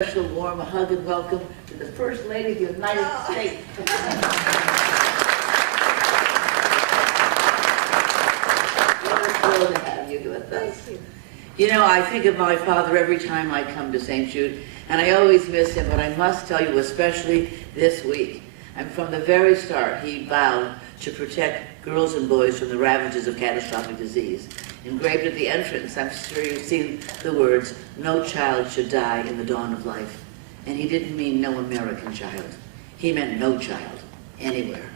Special warm hug and welcome to the First Lady of the United States. What a thrill to have you with us. You know, I think of my father every time I come to St. Jude, and I always miss him, but I must tell you, especially this week. And from the very start, he vowed to protect girls and boys from the ravages of catastrophic disease. Engraved at the entrance, I'm sure you've seen the words, "No child should die in the dawn of life." And he didn't mean no American child. He meant no child, anywhere.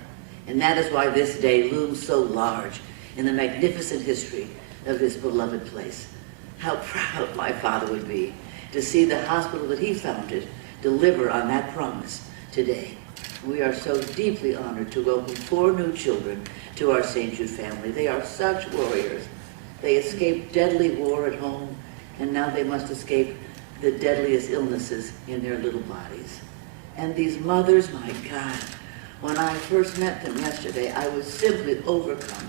And that is why this day looms so large in the magnificent history of this beloved place. How proud my father would be to see the hospital that he founded deliver on that promise today. We are so deeply honored to welcome 4 new children to our St. Jude family. They are such warriors. They escaped deadly war at home, and now they must escape the deadliest illnesses in their little bodies. And these mothers, my God, when I first met them yesterday, I was simply overcome.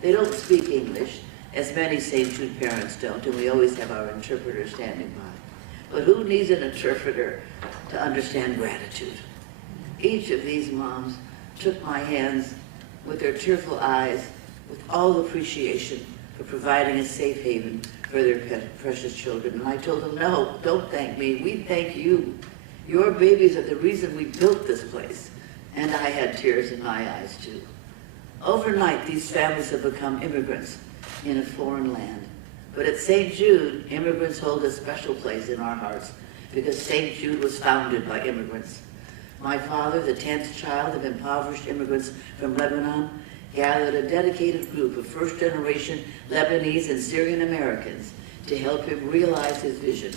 They don't speak English, as many St. Jude parents don't, and we always have our interpreter standing by. But who needs an interpreter to understand gratitude? Each of these moms took my hands with their tearful eyes, with all appreciation, for providing a safe haven for their precious children. And I told them, no, don't thank me. We thank you. Your babies are the reason we built this place. And I had tears in my eyes, too. Overnight, these families have become immigrants in a foreign land. But at St. Jude, immigrants hold a special place in our hearts because St. Jude was founded by immigrants. My father, the 10th child of impoverished immigrants from Lebanon, gathered a dedicated group of first-generation Lebanese and Syrian Americans to help him realize his vision.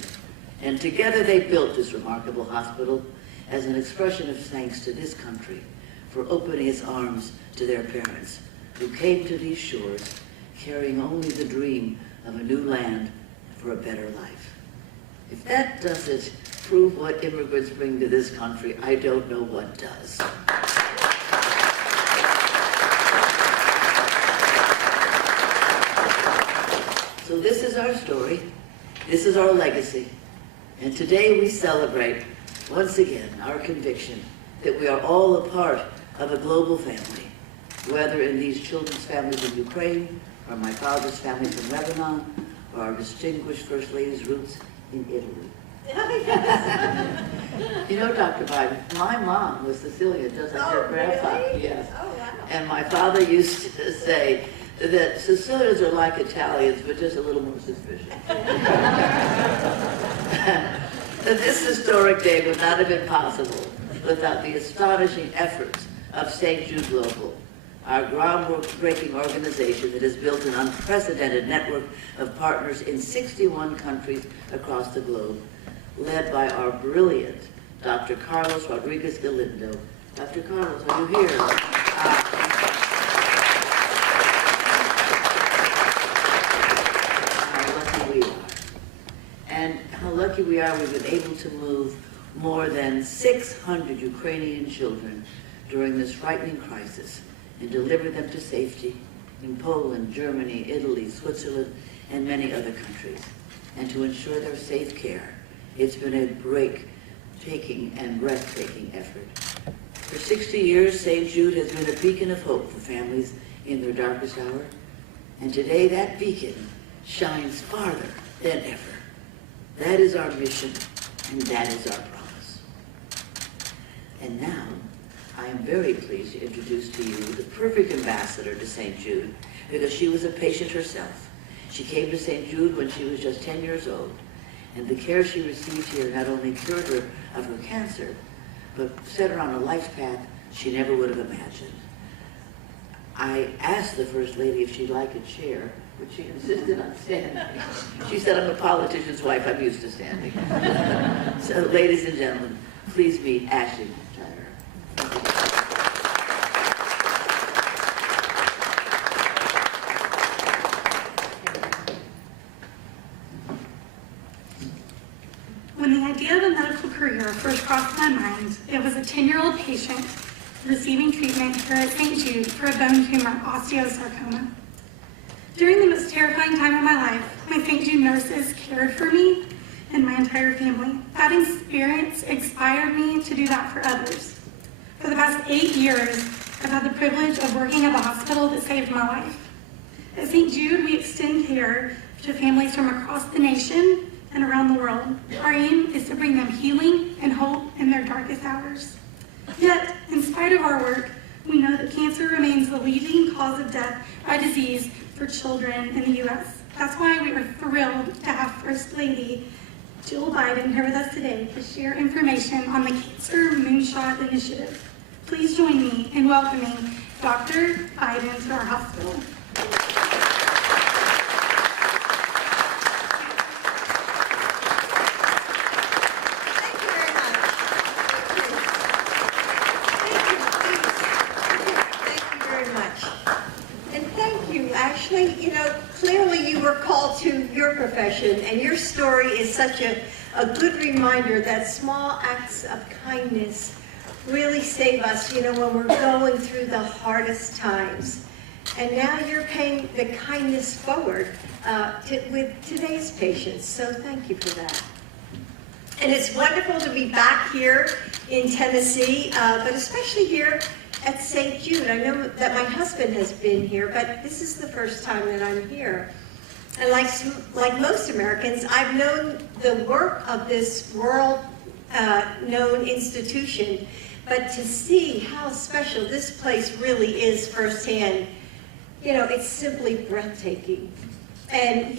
And together they built this remarkable hospital as an expression of thanks to this country for opening its arms to their parents, who came to these shores carrying only the dream of a new land for a better life. If that doesn't prove what immigrants bring to this country, I don't know what does. So this is our story, this is our legacy, and today we celebrate, once again, our conviction that we are all a part of a global family, whether in these children's families in Ukraine, or my father's family from Lebanon, or our distinguished First Lady's roots in Italy. You know, Dr. Biden, my mom was Sicilian, just like your grandfather. Really? Yes. Oh, wow. And my father used to say that Sicilians are like Italians, but just a little more suspicious. This historic day would not have been possible without the astonishing efforts of St. Jude Global, our groundbreaking organization that has built an unprecedented network of partners in 61 countries across the globe, led by our brilliant Dr. Carlos Rodriguez Galindo. Dr. Carlos, are you here? And how lucky we are we've been able to move more than 600 Ukrainian children during this frightening crisis and deliver them to safety in Poland, Germany, Italy, Switzerland, and many other countries. And to ensure their safe care, it's been a breathtaking and breathtaking effort. For 60 years, St. Jude has been a beacon of hope for families in their darkest hour. And today that beacon shines farther than ever. That is our mission, and that is our promise. And now, I am very pleased to introduce to you the perfect ambassador to St. Jude, because she was a patient herself. She came to St. Jude when she was just 10 years old, and the care she received here not only cured her of her cancer, but set her on a life path she never would have imagined. I asked the First Lady if she'd like a chair, but she insisted on standing. She said, I'm a politician's wife, I'm used to standing. So, ladies and gentlemen, please meet Ashley Tyler. When the idea of a medical career first crossed my mind, it was a 10-year-old patient receiving treatment here at St. Jude for a bone tumor osteosarcoma. During the most terrifying time of my life, my St. Jude nurses cared for me and my entire family. That experience inspired me to do that for others. For the past 8 years, I've had the privilege of working at the hospital that saved my life. At St. Jude, we extend care to families from across the nation and around the world. Our aim is to bring them healing and hope in their darkest hours. Yet, in spite of our work, we know that cancer remains the leading cause of death by disease for children in the U.S. That's why we are thrilled to have First Lady Jill Biden here with us today to share information on the Cancer Moonshot Initiative. Please join me in welcoming Dr. Biden to our hospital. Actually, clearly you were called to your profession, and your story is such a good reminder that small acts of kindness really save us, when we're going through the hardest times. And now you're paying the kindness forward with today's patients, so thank you for that. And it's wonderful to be back here in Tennessee, but especially here at St. Jude. I know that my husband has been here, but this is the first time that I'm here. And like most Americans, I've known the work of this world-known institution, but to see how special this place really is firsthand, it's simply breathtaking. And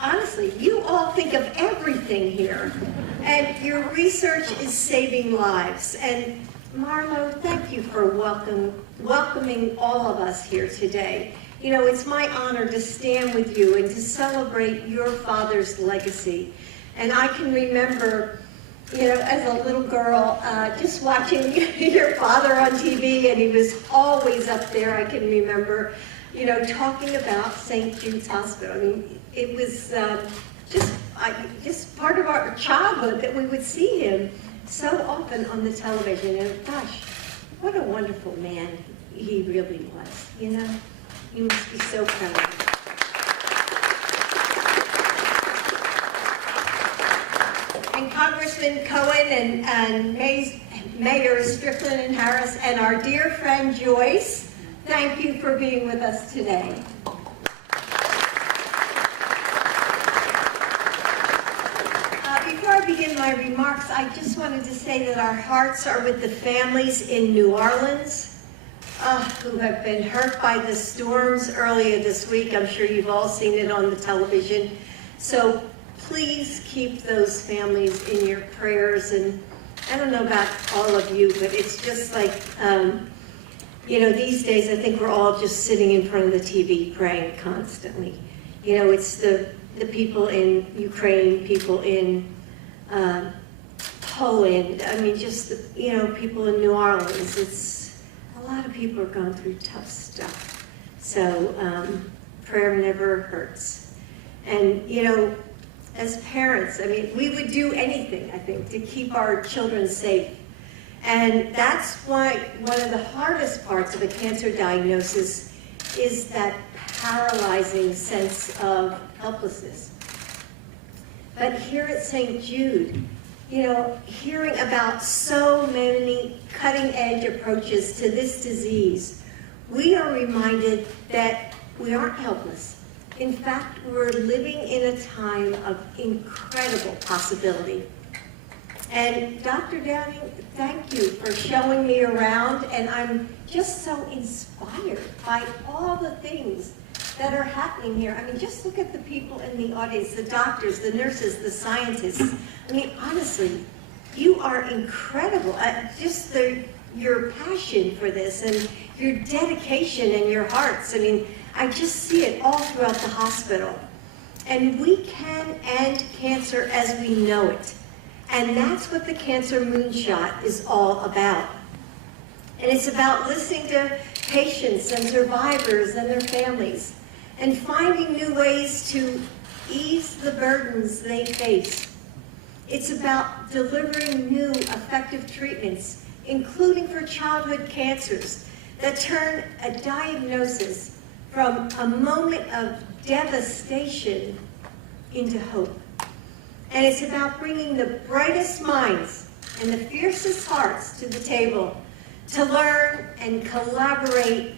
honestly, you all think of everything here, and your research is saving lives. And Marlo, thank you for welcoming all of us here today. It's my honor to stand with you and to celebrate your father's legacy. And I can remember, as a little girl, just watching your father on TV, and he was always up there, I can remember, talking about St. Jude's Hospital. I mean, it was just part of our childhood that we would see him so often on the television. And gosh, what a wonderful man he really was, You must be so proud of him. And Congressman Cohen and Mayors Strickland and Harris and our dear friend Joyce, thank you for being with us today. Before I begin my remarks, I just wanted to say that our hearts are with the families in New Orleans who have been hurt by the storms earlier this week. I'm sure you've all seen it on the television. So please keep those families in your prayers. And I don't know about all of you, but it's just like, these days I think we're all just sitting in front of the TV praying constantly. It's the people in Ukraine, people in Poland, I mean, just, people in New Orleans. A lot of people are going through tough stuff. So prayer never hurts. And, as parents, I mean, we would do anything, I think, to keep our children safe. And that's why one of the hardest parts of a cancer diagnosis is that paralyzing sense of helplessness. But here at St. Jude, hearing about so many cutting-edge approaches to this disease, we are reminded that we aren't helpless. In fact, we're living in a time of incredible possibility. And Dr. Downing, thank you for showing me around, and I'm just so inspired by all the things that are happening here. I mean, just look at the people in the audience, the doctors, the nurses, the scientists. I mean, honestly, you are incredible. Just your passion for this and your dedication and your hearts. I mean, I just see it all throughout the hospital. And we can end cancer as we know it. And that's what the Cancer Moonshot is all about. And it's about listening to patients and survivors and their families and finding new ways to ease the burdens they face. It's about delivering new effective treatments, including for childhood cancers, that turn a diagnosis from a moment of devastation into hope. And it's about bringing the brightest minds and the fiercest hearts to the table to learn and collaborate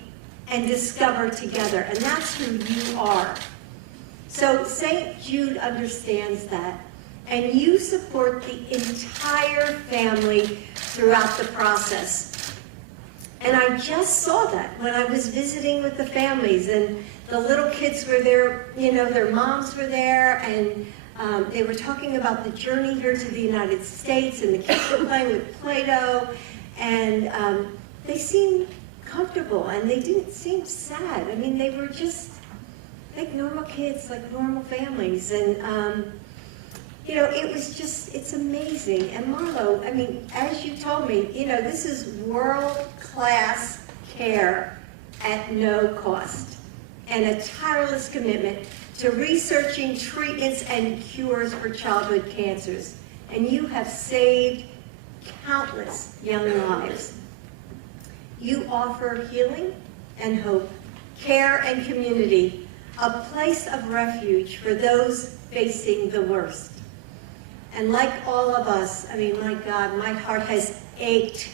and discover together. And that's who you are. So St. Jude understands that. And you support the entire family throughout the process. And I just saw that when I was visiting with the families, and the little kids were there, you know, their moms were there, and they were talking about the journey here to the United States, and the kids were playing with Play-Doh, and they seemed comfortable, and they didn't seem sad. I mean, they were just like normal kids, like normal families, and you know, it was just, it's amazing. And Marlo, I mean, as you told me, you know, this is world-class care at no cost, and a tireless commitment to researching treatments and cures for childhood cancers. And you have saved countless young lives. You offer healing and hope, care and community, a place of refuge for those facing the worst. And like all of us, I mean, my God, my heart has ached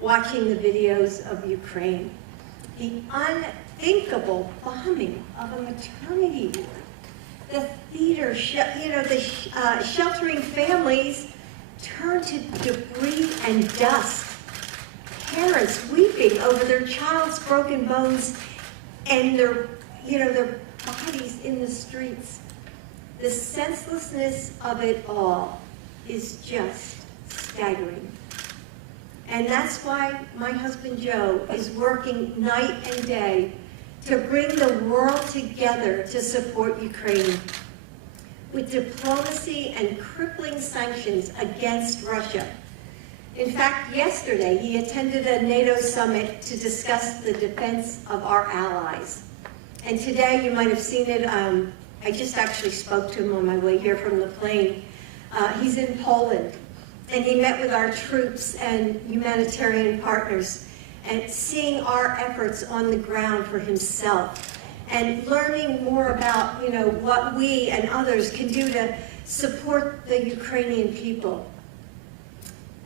watching the videos of Ukraine. The unthinkable bombing of a maternity ward. The theater, you know, the sheltering families turned to debris and dust. Parents weeping over their child's broken bones and their, you know, their bodies in the streets. The senselessness of it all is just staggering. And that's why my husband Joe is working night and day to bring the world together to support Ukraine with diplomacy and crippling sanctions against Russia. In fact, yesterday he attended a NATO summit to discuss the defense of our allies. And today, you might have seen it, I just actually spoke to him on my way here from the plane. He's in Poland, and he met with our troops and humanitarian partners, and seeing our efforts on the ground for himself, and learning more about, you know, what we and others can do to support the Ukrainian people.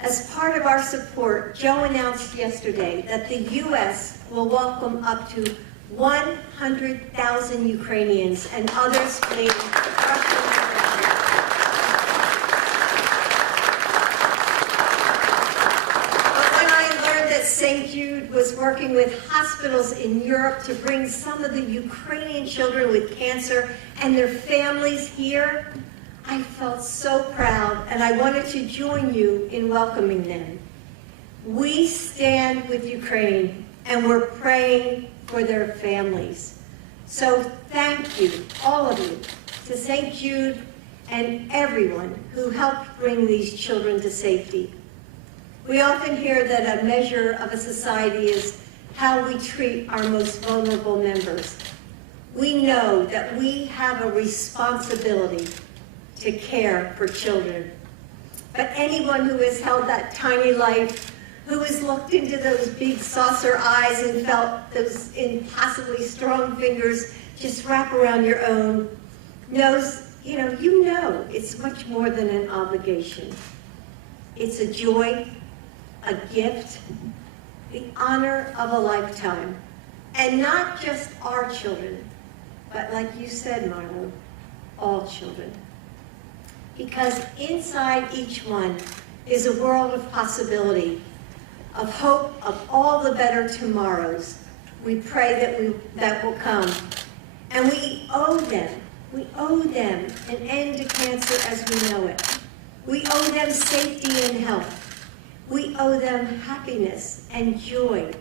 As part of our support, Joe announced yesterday that the U.S. will welcome up to 100,000 Ukrainians and others fleeing Russian aggression. But when I learned that St. Jude was working with hospitals in Europe to bring some of the Ukrainian children with cancer and their families here, I felt so proud, and I wanted to join you in welcoming them. We stand with Ukraine, and we're praying for their families. So thank you, all of you, to St. Jude and everyone who helped bring these children to safety. We often hear that a measure of a society is how we treat our most vulnerable members. We know that we have a responsibility to care for children. But anyone who has held that tiny life, who has looked into those big saucer eyes and felt those impossibly strong fingers just wrap around your own, knows, you know it's much more than an obligation. It's a joy, a gift, the honor of a lifetime. And not just our children, but like you said, Marlo, all children. Because inside each one is a world of possibility, of hope, of all the better tomorrows. We pray that will come. And we owe them an end to cancer as we know it. We owe them safety and health. We owe them happiness and joy,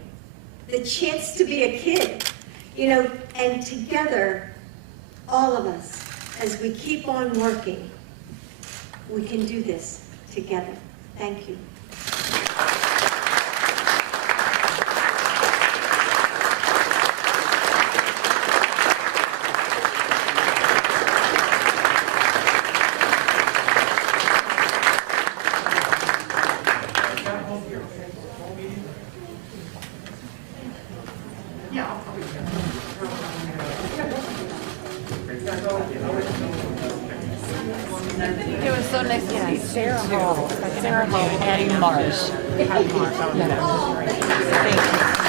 the chance to be a kid, you know, and together, all of us, as we keep on working, we can do this together. Thank you. It was so Sarah Hall and Addie Marsh. Thank you.